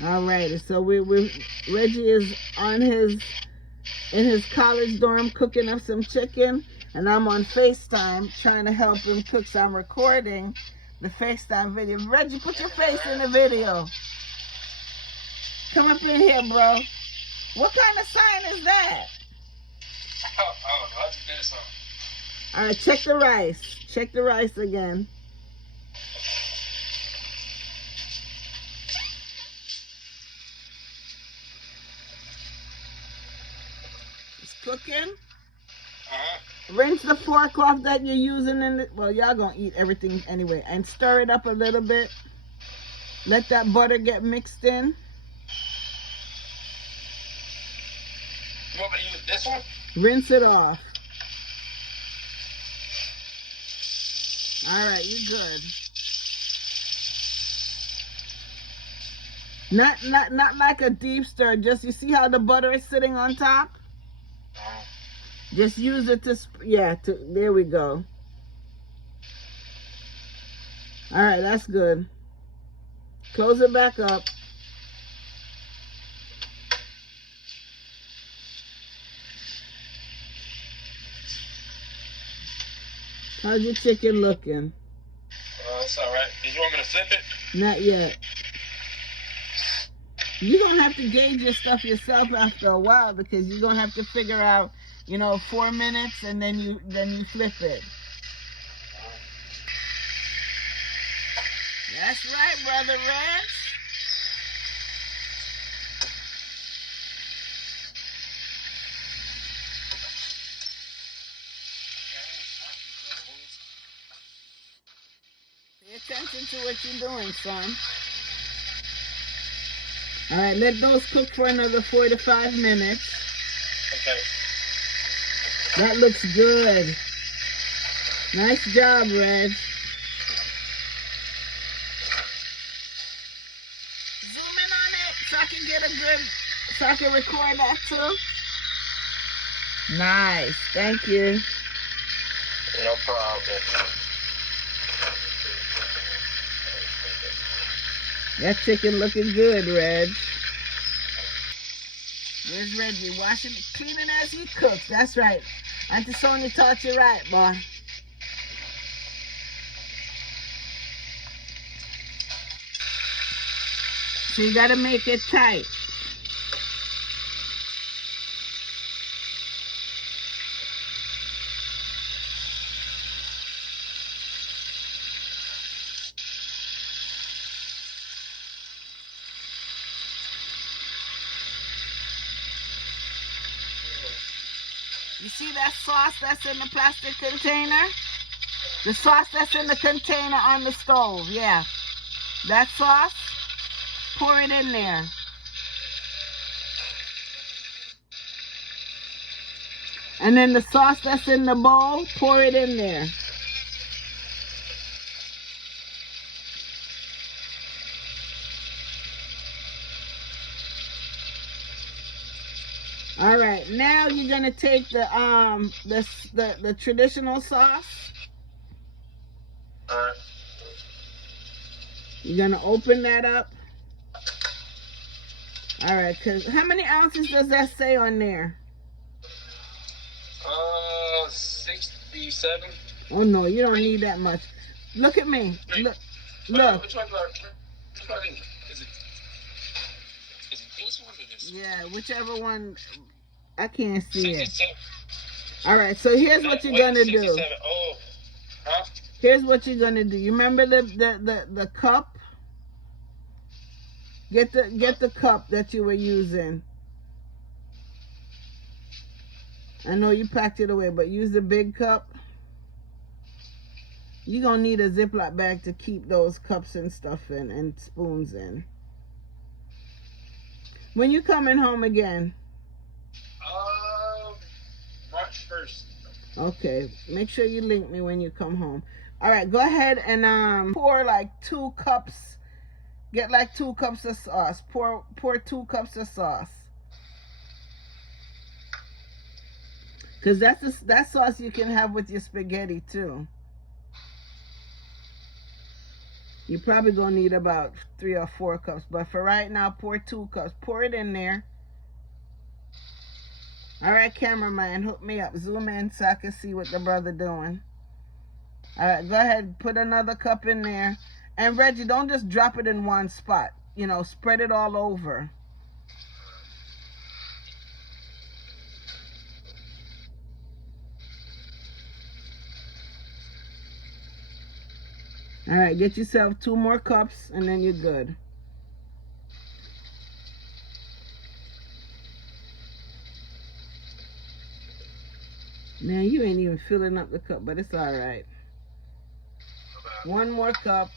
go. All right, so Reggie is in his college dorm cooking up some chicken, and I'm on FaceTime trying to help him cook. So I'm recording the FaceTime video. Reggie, put your face in the video. Come up in here, bro. What kind of sign is that? Oh, that's a good sign. All right, check the rice. Check the rice again. It's cooking. Rinse the fork off that you're using in it. Well, y'all gonna eat everything anyway. And stir it up a little bit. Let that butter get mixed in. You want me to use this one? Rinse it off. All right, you good. Not like a deep stir. Just, you see how the butter is sitting on top? Just use it to, there we go. All right, that's good. Close it back up. How's your chicken looking? It's all right. Did you want me to flip it? Not yet. You're going to have to gauge your stuff yourself after a while, because you're going to have to figure out, 4 minutes, and then you flip it. That's right, Brother Reg. Pay attention to what you're doing, son. All right, let those cook for another 4 to 5 minutes. Okay. That looks good. Nice job, Reg. Zoom in on it so I can get so I can record that too. Nice, thank you. No problem. That chicken looking good, Reg. Where's Reggie? Washing, cleaning as he cooks. That's right. Auntie Sonia taught you right, boy. So you gotta make it tight. You see that sauce that's in the plastic container? The sauce that's in the container on the stove, yeah. That sauce, pour it in there. And then the sauce that's in the bowl, pour it in there. All right, now you're gonna take the traditional sauce. All right. You're gonna open that up. All right, cause how many ounces does that say on there? 67. Oh no, you don't need that much. Look at me. Look. Which one is it? Is it this one or this? Yeah, whichever one. I can't see it. All right, so here's what you're gonna do. Oh, huh? Here's what you're gonna do. You remember the cup? Get the cup that you were using. I know you packed it away, but use the big cup. You're gonna need a Ziploc bag to keep those cups and stuff in and spoons in. When you coming home again? March 1st. Okay, make sure you link me when you come home. All right, go ahead and pour like 2 cups. Get like 2 cups of sauce. Pour 2 cups of sauce. Cause that sauce you can have with your spaghetti too. You probably gonna need about 3 or 4 cups, but for right now, pour 2 cups. Pour it in there. All right, cameraman, hook me up. Zoom in so I can see what the brother doing. All right, go ahead, put another cup in there. And Reggie, don't just drop it in one spot. You know, spread it all over. All right, get yourself 2 more cups and then you're good. Man, you ain't even filling up the cup, but it's all right. 1 more cup.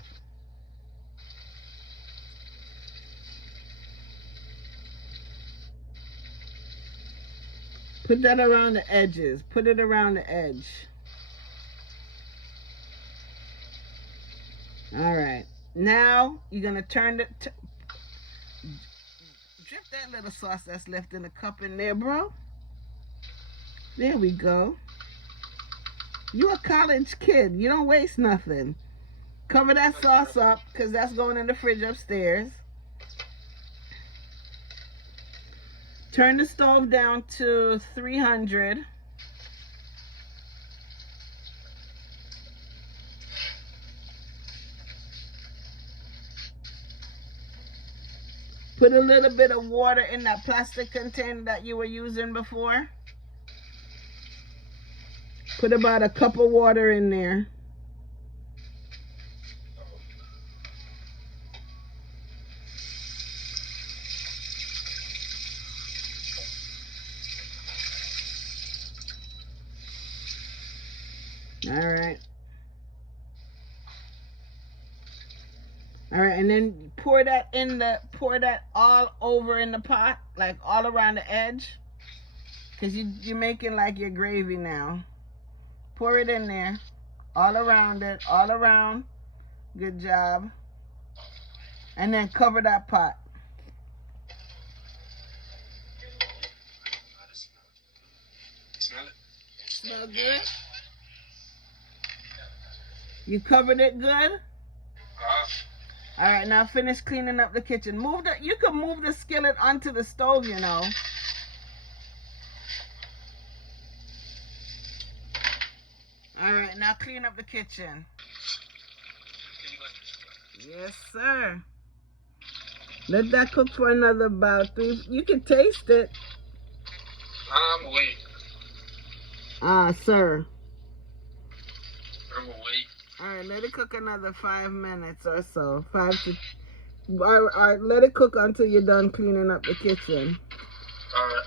Put that around the edges. Put it around the edge. All right. Now you're gonna turn it. Drip that little sauce that's left in the cup in there, bro. There we go. You a college kid. You don't waste nothing. Cover that sauce up because that's going in the fridge upstairs. Turn the stove down to 300. Put a little bit of water in that plastic container that you were using before. Put about a cup of water in there. All right, and then pour that all over in the pot, like all around the edge, because you're making like your gravy now. Pour it in there, all around it, all around. Good job. And then cover that pot. Smell it? Smell good? You covered it good? All right, now finish cleaning up the kitchen. You can move the skillet onto the stove, you know. All right, now clean up the kitchen. Yes, sir. Let that cook for another about 3. You can taste it. I'm awake. Sir. I'm awake. All right, let it cook another 5 minutes or so. 5 to... All right, let it cook until you're done cleaning up the kitchen. All right.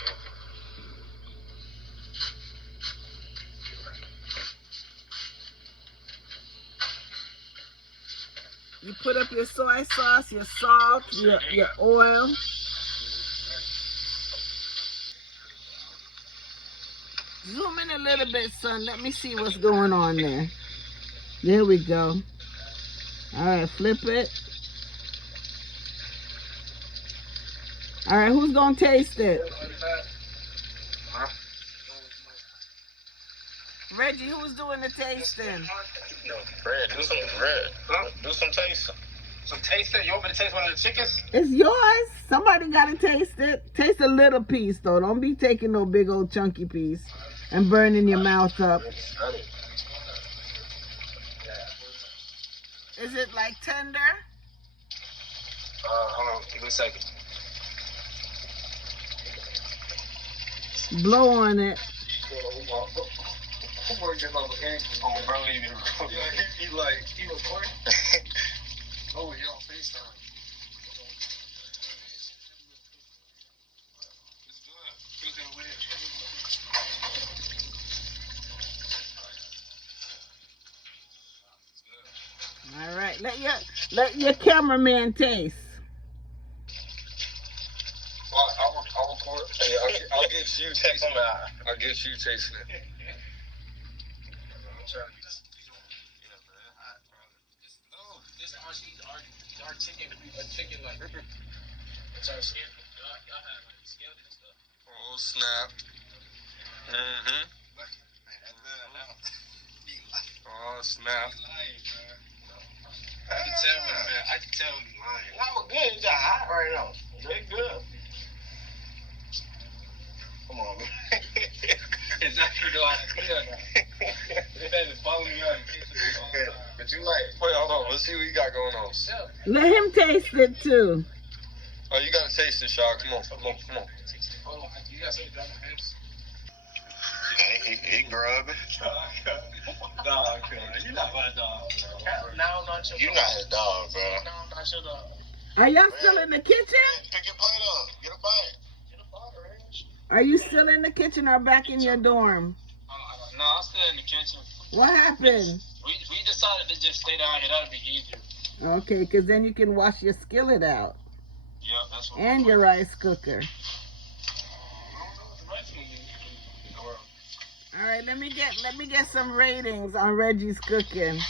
You put up your soy sauce, your salt, your oil. Zoom in a little bit, son. Let me see what's going on there. There we go. All right, flip it. All right, who's going to taste it? Reggie, who's doing the tasting? No, Fred, do some Fred. Huh? Do some tasting. Some tasting? You want me to taste one of the chickens? It's yours. Somebody got to taste it. Taste a little piece, though. Don't be taking no big old chunky piece and burning your mouth up. Is it like tender? Hold on. Give me a second. Blow on it. He recording? Oh, you're on FaceTime. It's good. All right, let your cameraman taste. Well, I'll record. Hey, I'll get you tasting it. I'll get you tasting it. Our chicken like it's our skin. Y'all have like scaled and stuff. Oh snap. Oh snap. I can tell when you're lying. That was good. It's just hot right now. They good. Come on, man. Exactly though. They better follow me on the But you like, wait, hold on. Let's see what you got going on. Let him taste it too. Oh, you gotta taste it, Shaw. Come on. Hold on, you gotta say dry my hands. He grubbing. Dog, you're not my dog, bro. Now I'm not your dog. You're not his dog, bro. Now I'm not your dog. Are y'all still in the kitchen? Pick your plate up. Get a bite. Are you still in the kitchen or back in your dorm? No, I'm still in the kitchen. What happened? We decided to just stay down here. That'll be easier. Okay, because then you can wash your skillet out. Yeah, that's what. And your rice cooker. All right, let me get some ratings on Reggie's cooking.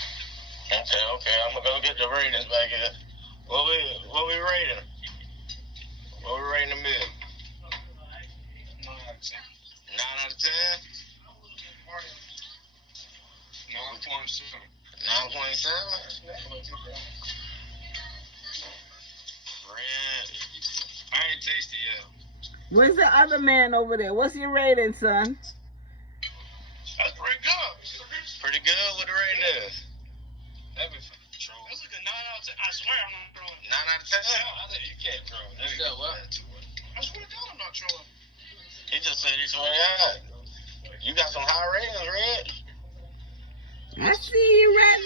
Okay. I'm gonna go get the ratings back here. What we rating? What we rating the meal? 9 out of 10. 9.7. 9.7. Red. I ain't tasted yet. Where's the other man over there? What's your rating, son? That's pretty good. Pretty good. What the rating is? Everything. That's like a 9 out of 10. I swear I'm not trolling. 9 out of 10. I think you can't troll. That's that what? I swear to God I'm not trolling. He just said he swear to God. You got some high ratings, Red. I see you, Reg.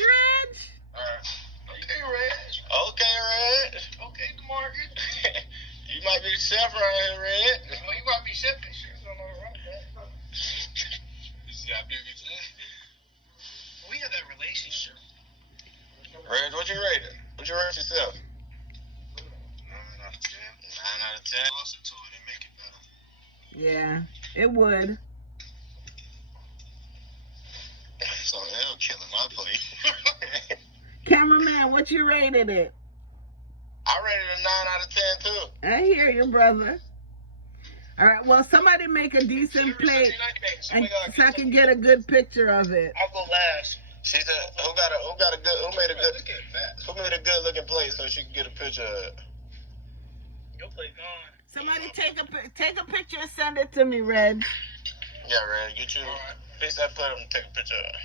Alright. Okay, Red. Okay, DeMarcus. You might be the chef right here, Red. Well, you might be chefing shit. You don't know the right that. This is how big it is. We have that relationship. Red, what you rate it? What you rate yourself? 9 out of 10. 9 out of 10. Listen to it and make it better. Yeah, it would. So it'll killing my plate. Cameraman, what you rated it? I rated a 9 out of 10 too. I hear you, brother. All right, well, somebody make a decent plate and so I can get a good picture of it. I'll go last. She said, who made a good looking plate so she can get a picture of it? Your plate gone. Somebody take a picture and send it to me, Red. Yeah, Red, get you piece that plate up and take a picture of it.